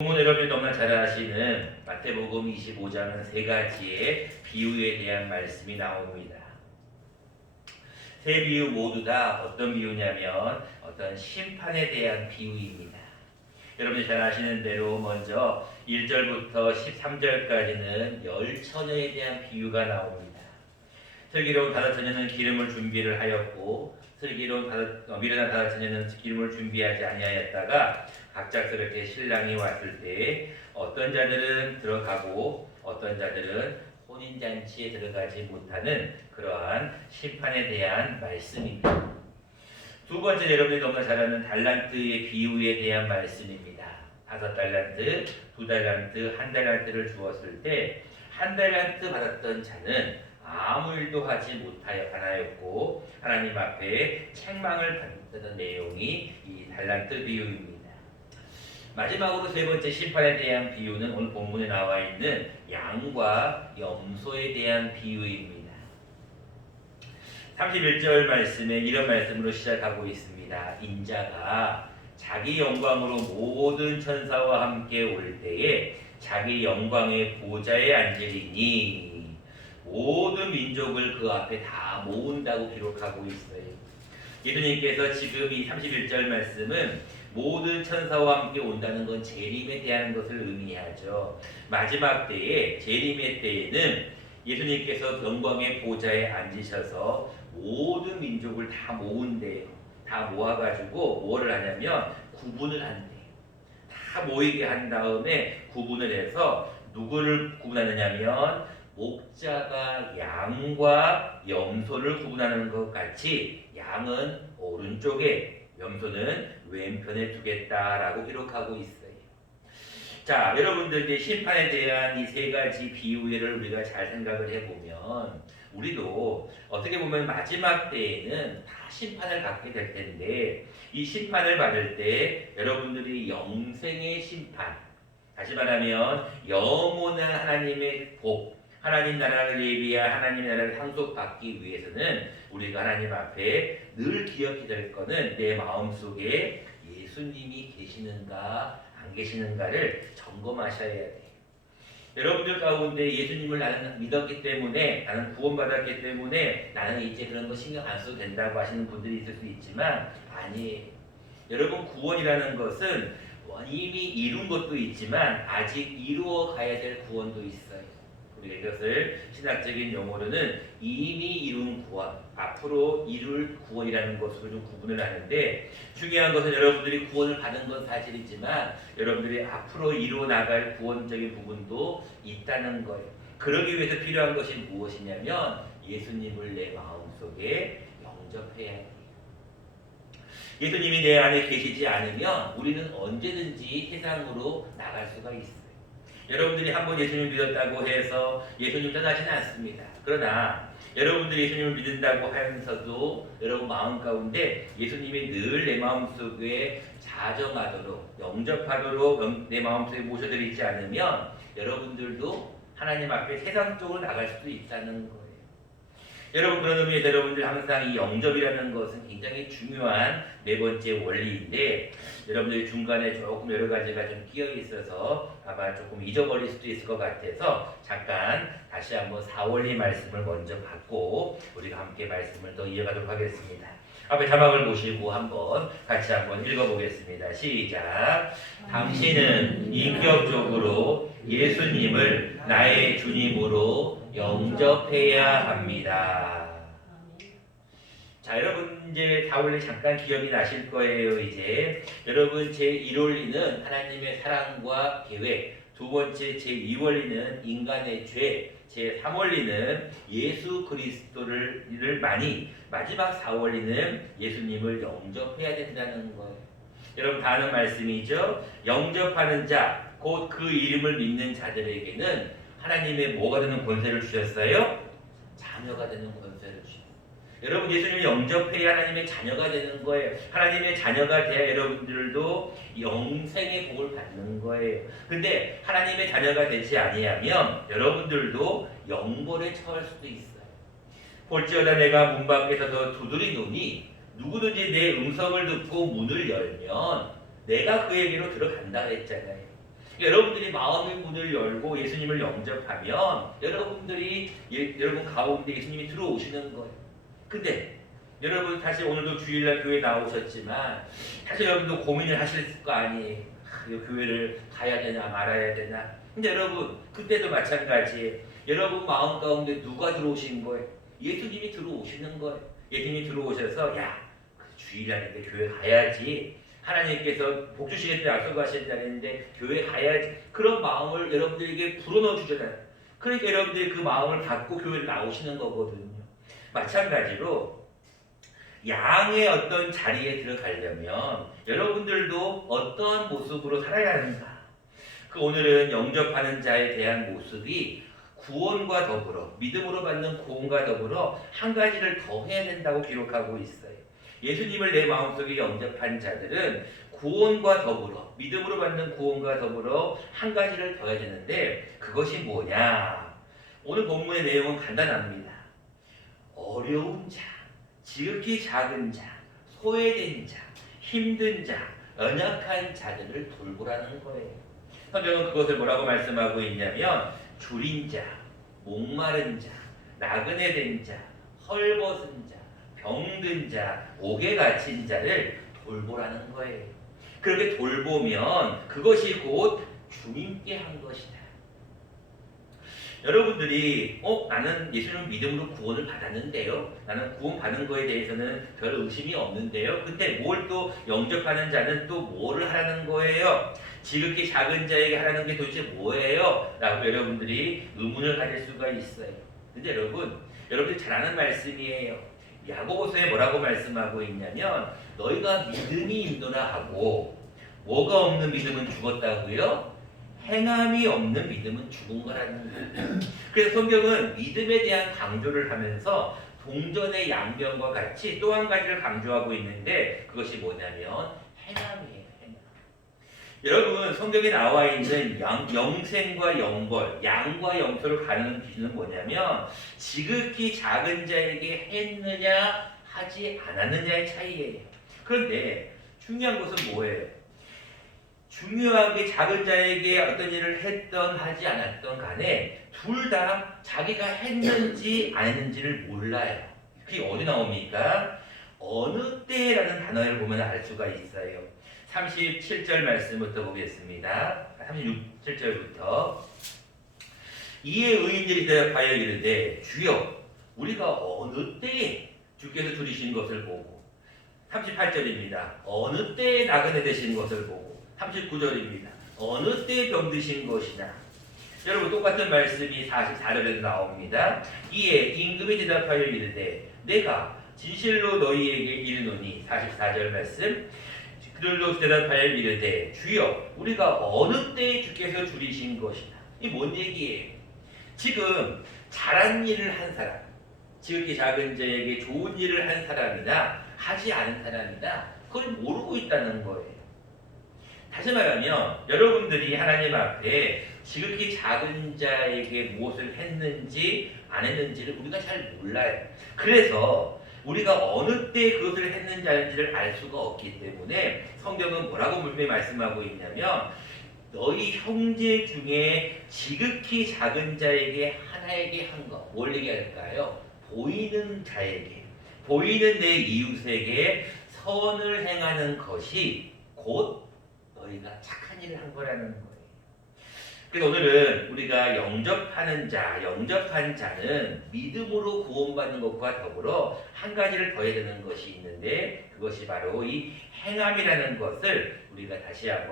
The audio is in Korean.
본문 여러분이 너무나 잘 아시는 마태복음 25장은 세 가지의 비유에 대한 말씀이 나옵니다. 세 비유 모두 다 어떤 비유냐면 어떤 심판에 대한 비유입니다. 여러분이 잘 아시는 대로 먼저 1절부터 13절까지는 열 처녀에 대한 비유가 나옵니다. 슬기로운 다섯 처녀는 기름을 준비를 하였고 미련한 다섯 처녀는 기름을 준비하지 아니하였다가 갑작스럽게 신랑이 왔을 때 어떤 자들은 들어가고 어떤 자들은 혼인잔치에 들어가지 못하는 그러한 심판에 대한 말씀입니다. 두 번째, 여러분이 너무나 잘 아는 달란트의 비유에 대한 말씀입니다. 5달란트, 2달란트, 1달란트를 주었을 때 1달란트 받았던 자는 아무 일도 하지 못하였고 하나님 앞에 책망을 받는 내용이 이 달란트 비유입니다. 마지막으로 세 번째 심판에 대한 비유는 오늘 본문에 나와 있는 양과 염소에 대한 비유입니다. 31절 말씀에 이런 말씀으로 시작하고 있습니다. 인자가 자기 영광으로 모든 천사와 함께 올 때에 자기 영광의 보좌에 앉으리니 모든 민족을 그 앞에 다 모은다고 기록하고 있어요. 예수님께서 지금 이 31절 말씀은 모든 천사와 함께 온다는 건 재림에 대한 것을 의미하죠. 마지막 때에 재림의 때에는 예수님께서 영광의 보좌에 앉으셔서 모든 민족을 다 모은대요. 다 모아가지고 뭐를 하냐면 구분을 한대요. 다 모이게 한 다음에 구분을 해서 누구를 구분하느냐면 목자가 양과 염소를 구분하는 것 같이 양은 오른쪽에 염소는 왼편에 두겠다라고 기록하고 있어요. 자, 여러분들 이제 심판에 대한 이 세 가지 비유를 우리가 잘 생각을 해보면 우리도 어떻게 보면 마지막 때에는 다 심판을 받게 될 텐데 이 심판을 받을 때 여러분들이 영생의 심판, 다시 말하면 영원한 하나님의 복, 하나님 나라를 예비한 하나님의 나라를 상속받기 위해서는 우리가 하나님 앞에 늘 기억해야 될 것은 내 마음속에 예수님이 계시는가 안 계시는가를 점검하셔야 돼요. 여러분들 가운데 예수님을 나는 믿었기 때문에 나는 구원받았기 때문에 나는 이제 그런 거 신경 안 써도 된다고 하시는 분들이 있을 수 있지만 아니에요. 여러분, 구원이라는 것은 이미 이룬 것도 있지만 아직 이루어 가야 될 구원도 있어요. 우리가 이것을 신학적인 용어로는 이미 이룬 구원, 앞으로 이룰 구원이라는 것으로 좀 구분을 하는데, 중요한 것은 여러분들이 구원을 받은 건 사실이지만 여러분들이 앞으로 이루어 나갈 구원적인 부분도 있다는 거예요. 그러기 위해서 필요한 것이 무엇이냐면 예수님을 내 마음속에 영접해야 해요. 예수님이 내 안에 계시지 않으면 우리는 언제든지 세상으로 나갈 수가 있어요. 여러분들이 한번 예수님을 믿었다고 해서 예수님 떠나지는 않습니다. 그러나 여러분들이 예수님을 믿는다고 하면서도 여러분 마음 가운데 예수님이 늘 내 마음속에 자정하도록 영접하도록 내 마음속에 모셔드리지 않으면 여러분들도 하나님 앞에 세상 쪽으로 나갈 수도 있다는 거예요. 여러분, 그런 의미에서 여러분들 항상 이 영접이라는 것은 굉장히 중요한 네 번째 원리인데 여러분들이 중간에 조금 여러 가지가 좀 끼어 있어서 아마 조금 잊어버릴 수도 있을 것 같아서 잠깐 다시 한번 4원리 말씀을 먼저 받고 우리가 함께 말씀을 더 이어가도록 하겠습니다. 앞에 자막을 보시고 같이 한번 읽어보겠습니다. 시작. 당신은 인격적으로 예수님을 나의 주님으로 영접해야 합니다. 자, 여러분 이제 4원리 잠깐 기억이 나실 거예요. 이제 여러분 제1원리는 하나님의 사랑과 계획, 두 번째 제2원리는 인간의 죄, 제3원리는 예수 그리스도를 많이, 마지막 4원리는 예수님을 영접해야 된다는 거예요. 여러분 다 아는 말씀이죠. 영접하는 자, 곧 그 이름을 믿는 자들에게는 하나님의 뭐가 되는 권세를 주셨어요? 자녀가 되는 권세를 주셨어요. 여러분, 예수님을 영접해야 하나님의 자녀가 되는 거예요. 하나님의 자녀가 돼야 여러분들도 영생의 복을 받는 거예요. 근데 하나님의 자녀가 되지 아니하면 여러분들도 영벌에 처할 수도 있어요. 볼지어다 내가 문 밖에서 두드리노니 누구든지 내 음성을 듣고 문을 열면 내가 그에게로 들어간다 했잖아요. 여러분들이 마음의 문을 열고 예수님을 영접하면 여러분 가운데 예수님이 들어오시는 거예요. 근데 여러분 사실 오늘도 주일날 교회 나오셨지만 사실 여러분도 고민을 하실 거 아니에요. 이 교회를 가야 되나 말아야 되나. 근데 여러분 그때도 마찬가지예요. 여러분 마음 가운데 누가 들어오신 거예요? 예수님이 들어오시는 거예요. 예수님이 들어오셔서 야 주일날인데 교회 가야지. 하나님께서 복 주시겠다 약속하신다는데 교회 가야지. 그런 마음을 여러분들에게 불어넣어 주잖아요. 그러니까 여러분들이 그 마음을 갖고 교회를 나오시는 거거든요. 마찬가지로 양의 어떤 자리에 들어가려면 여러분들도 어떠한 모습으로 살아야 하는가. 그 오늘은 영접하는 자에 대한 모습이 구원과 더불어 믿음으로 받는 구원과 더불어 한 가지를 더 해야 된다고 기록하고 있어요. 예수님을 내 마음속에 영접한 자들은 구원과 더불어 믿음으로 받는 구원과 더불어 한 가지를 더 해야 되는데 그것이 뭐냐? 오늘 본문의 내용은 간단합니다. 어려운 자, 지극히 작은 자, 소외된 자, 힘든 자, 연약한 자들을 돌보라는 거예요. 성경은 그것을 뭐라고 말씀하고 있냐면 줄인 자, 목마른 자, 나그네 된 자, 헐벗은 자, 병든 자, 옥에 갇힌 자를 돌보라는 거예요. 그렇게 돌보면 그것이 곧 주님께 한 것이다. 여러분들이 나는 예수님을 믿음으로 구원을 받았는데요. 나는 구원 받은 거에 대해서는 별 의심이 없는데요. 근데 뭘 또 영접하는 자는 또 뭐를 하라는 거예요? 지극히 작은 자에게 하라는 게 도대체 뭐예요? 라고 여러분들이 의문을 가질 수가 있어요. 근데 여러분들이 잘 아는 말씀이에요. 야고보서에 뭐라고 말씀하고 있냐면 너희가 믿음이 있노라 하고 뭐가 없는 믿음은 죽었다고요? 행함이 없는 믿음은 죽은 거라는 거예요. 그래서 성경은 믿음에 대한 강조를 하면서 동전의 양면과 같이 또 한 가지를 강조하고 있는데 그것이 뭐냐면 행함이에요. 행함. 여러분 성경에 나와 있는 영생과 영벌, 양과 영토를 가르는 기준은 뭐냐면 지극히 작은 자에게 했느냐 하지 않았느냐의 차이예요. 그런데 중요한 것은 뭐예요? 중요하게 작은 자에게 어떤 일을 했던 하지 않았던 간에 둘 다 자기가 했는지 안 했는지를 몰라요. 그게 어디 나옵니까? 어느 때라는 단어를 보면 알 수가 있어요. 37절 말씀부터 보겠습니다. 37절부터 이에 의인들이 대답하여 이르되 주여 우리가 어느 때에 주께서 줄이신 것을 보고 38절입니다. 어느 때에 나그네 되신 것을 보고 39절입니다. 어느 때에 병드신 것이냐. 여러분 똑같은 말씀이 44절에도 나옵니다. 이에 임금이 대답하여 이르되 내가 진실로 너희에게 이르노니 44절 말씀 그들도 대답하여 이르되 주여 우리가 어느 때에 주께서 줄이신 것이냐. 이 뭔 얘기예요? 지금 잘한 일을 한 사람 지극히 작은 자에게 좋은 일을 한 사람이나 하지 않은 사람이나 그걸 모르고 있다는 거예요. 다시 말하면 여러분들이 하나님 앞에 지극히 작은 자에게 무엇을 했는지 안 했는지를 우리가 잘 몰라요. 그래서 우리가 어느 때 그것을 했는지 아닌지를 알 수가 없기 때문에 성경은 뭐라고 분명히 말씀하고 있냐면 너희 형제 중에 지극히 작은 자에게 하나에게 한 것, 뭘 얘기할까요? 보이는 자에게, 보이는 내 이웃에게 선을 행하는 것이 곧 너희가 착한 일을 한 거라는 거예요. 그래서 오늘은 우리가 영접하는 자, 영접한 자는 믿음으로 구원받는 것과 더불어 한 가지를 더 해야 되는 것이 있는데 그것이 바로 이 행함이라는 것을 우리가 다시 한번